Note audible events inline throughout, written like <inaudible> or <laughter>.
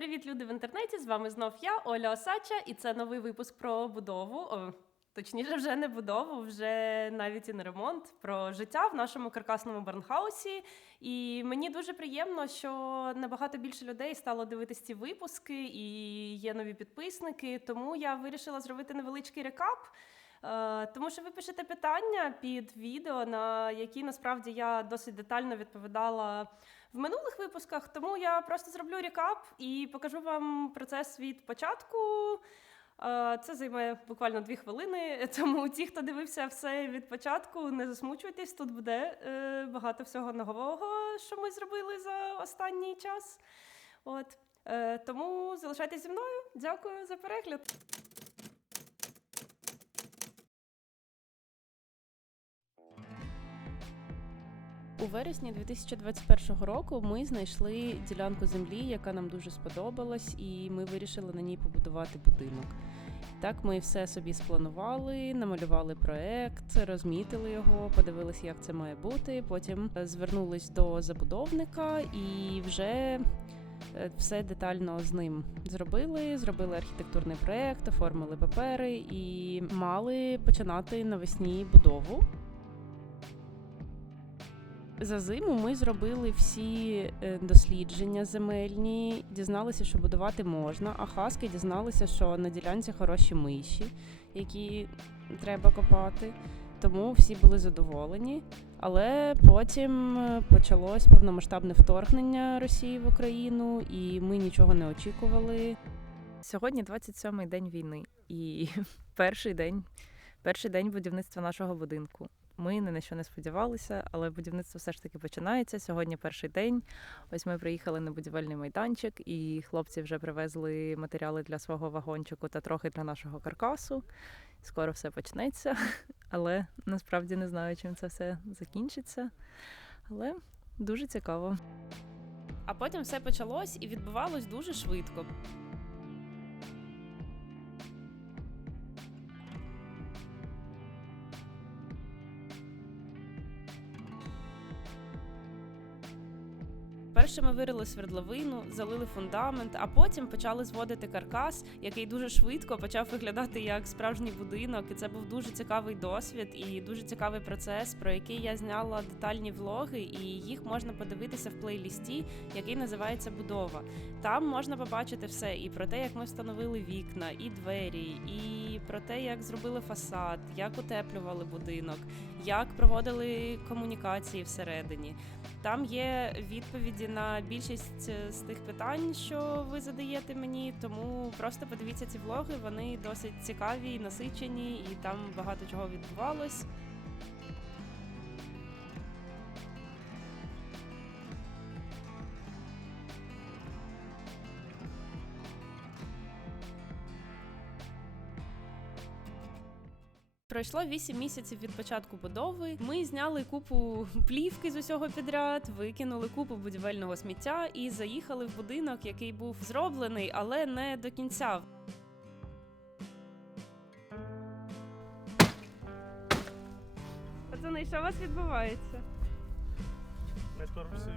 Привіт, люди в інтернеті! З вами знов я, Оля Осача, і це новий випуск про будову. Точніше, вже не будову, вже навіть і не ремонт, про життя в нашому каркасному барнхаусі. І мені дуже приємно, що набагато більше людей стало дивитися ці випуски, і є нові підписники. Тому я вирішила зробити невеличкий рекап. Е, Тому що ви пишете питання під відео, на які насправді я досить детально відповідала в минулих випусках. Тому я просто зроблю рекап і покажу вам процес від початку. Е, Це займе буквально дві хвилини. <laughs> Тому ті, хто дивився все від початку, не засмучуйтесь. Тут буде е, багато всього нового, що ми зробили за останній час. От тому залишайтесь зі мною. Дякую за перегляд. У вересні 2021 року ми знайшли ділянку землі, яка нам дуже сподобалась, і ми вирішили на ній побудувати будинок. Так, ми все собі спланували, намалювали проект, розмітили його, подивилися, як це має бути. Потім е, звернулись до забудовника і вже е, все детально з ним зробили. Зробили архітектурний проект, оформили папери і мали починати навесні будову. За зиму ми зробили всі е, дослідження земельні, дізналися, що будувати можна, а хаски дізналися, що на ділянці хороші миші, які треба копати. Тому всі були задоволені. Але потім е, почалось повномасштабне вторгнення Росії в Україну, і ми нічого не очікували. Сьогодні 27-й день війни і <laughs> перший день, перший день будівництва нашого будинку. Ми ні на що не сподівалися, але будівництво все ж таки починається. Сьогодні перший день. Ось ми приїхали на будівельний майданчик, і хлопці вже привезли матеріали для свого вагончику та трохи для нашого каркасу. Скоро все почнеться, <laughs> але насправді не знаю, чим це все закінчиться. Але дуже цікаво. А потім все почалось і відбувалось дуже швидко. Перше ми вирили свердловину, залили фундамент, а потім почали зводити каркас, який дуже швидко почав виглядати як справжній будинок. І це був дуже цікавий досвід і дуже цікавий процес, про який я зняла детальні влоги, і їх можна подивитися в плейлісті, який називається Будова. Там можна побачити все і про те, як ми встановили вікна, і двері, і про те, як зробили фасад, як утеплювали будинок, як проводили комунікації всередині. Там є відповіді на більшість е, з тих питань, що ви задаєте мені. Тому просто подивіться ці влоги. Вони досить цікаві, насичені, і там багато чого відбувалось. Пройшло 8 місяців від початку будови. Ми зняли купу <laughs> плівки з усього підряд, викинули купу будівельного сміття і заїхали в будинок, який був зроблений, але не до кінця. Пацани, що у вас відбувається? Ми скоро всі.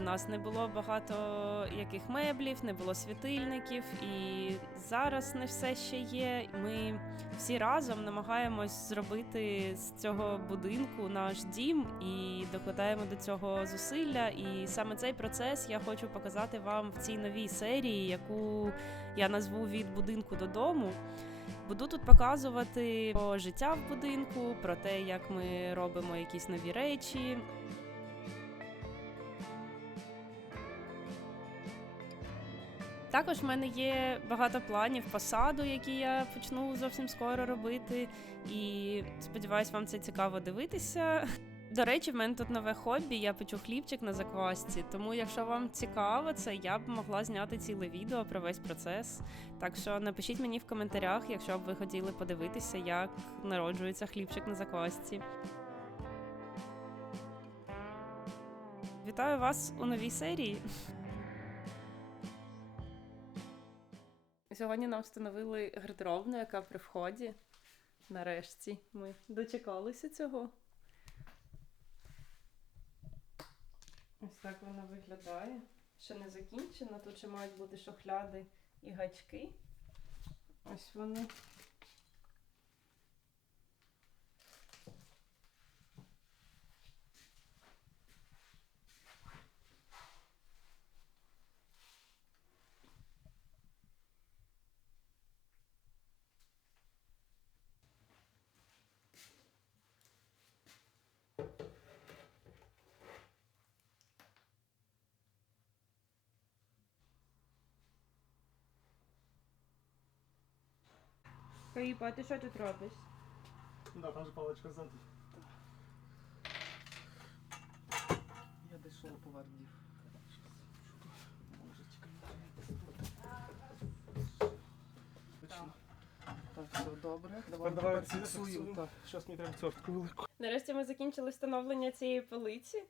У нас не було багато яких меблів, не було світильників, і зараз не все ще є. Ми всі разом намагаємось зробити з цього будинку наш дім і докладаємо до цього зусилля. І саме цей процес я хочу показати вам в цій новій серії, яку я назву від будинку додому. Буду тут показувати про життя в будинку, про те, як ми робимо якісь нові речі, Також в мене є багато планів посаду, які я почну зовсім скоро робити. І сподіваюсь, вам це цікаво дивитися. До речі, в мене тут нове хобі. Я печу хлібчик на заквасці. Тому, якщо вам цікаво це, я б могла зняти ціле відео про весь процес. Так що напишіть мені в коментарях, якщо б ви хотіли подивитися, як народжується хлібчик на заквасці. Вітаю вас у новій серії. Сьогодні нам встановили гардеробну, яка при вході. Нарешті ми дочекалися цього. Ось так вона виглядає. Ще не закінчена. Тут ще мають бути шохляди і гачки. Ось вони. Каїпа, а ти що тут робиш? Да, там же паличка ззаду. Я десь шуруповерт Точно. Так, все добре. Давай Тепер фіксуємо. фіксуємо. Так. Зараз мені треба цьортку велику. Нарешті ми закінчили встановлення цієї полиці,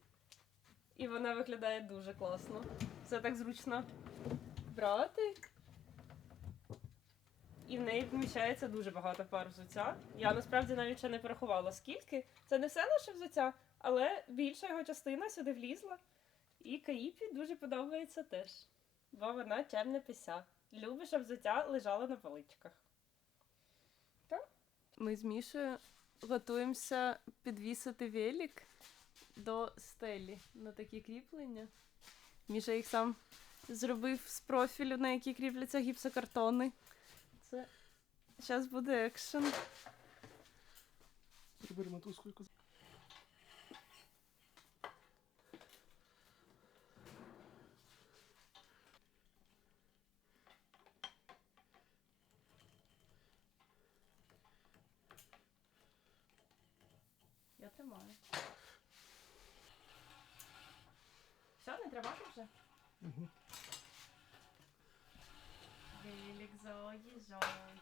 і вона виглядає дуже класно. Все так зручно брати. І в неї вміщається дуже багато пар взуття. Я насправді навіть ще не порахувала скільки. Це не все наше взуття, але більша його частина сюди влізла. І Каїпі дуже подобається теж. Бо вона темне пися. Любить, щоб взуття лежало на поличках. Так? Ми з Мішою готуємося підвісити велик до стелі на такі кріплення. Міша їх сам зробив з профілю, на який кріпляться гіпсокартони. Це зараз буде екшен. Мотузку яку. Я тримаю. Все, не тримати вже? Угу. Велик заїжджає.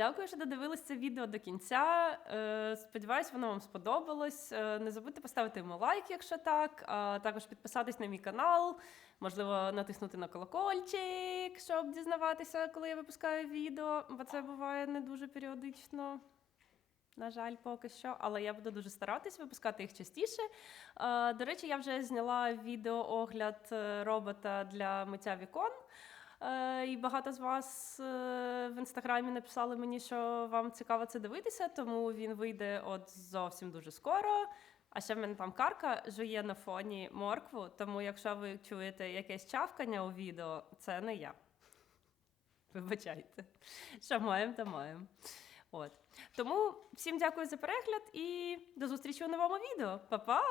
Дякую, що додивились це відео до кінця. Е, Сподіваюсь, воно вам сподобалось. Е, Не забудьте поставити йому лайк, якщо так. А також підписатись на мій канал. Можливо, натиснути на колокольчик, щоб дізнаватися, коли я випускаю відео, бо це буває не дуже періодично. На жаль, поки що, але я буду дуже старатись випускати їх частіше. Е, До речі, я вже зняла відеоогляд робота для миття вікон. Е, І багато з вас е, в інстаграмі написали мені, що вам цікаво це дивитися, тому він вийде от зовсім дуже скоро. А ще в мене там карка жує на фоні моркву, тому якщо ви чуєте якесь чавкання у відео, це не я. Вибачайте. Що маємо, то маємо. От. Тому всім дякую за перегляд і до зустрічі у новому відео. Па-па!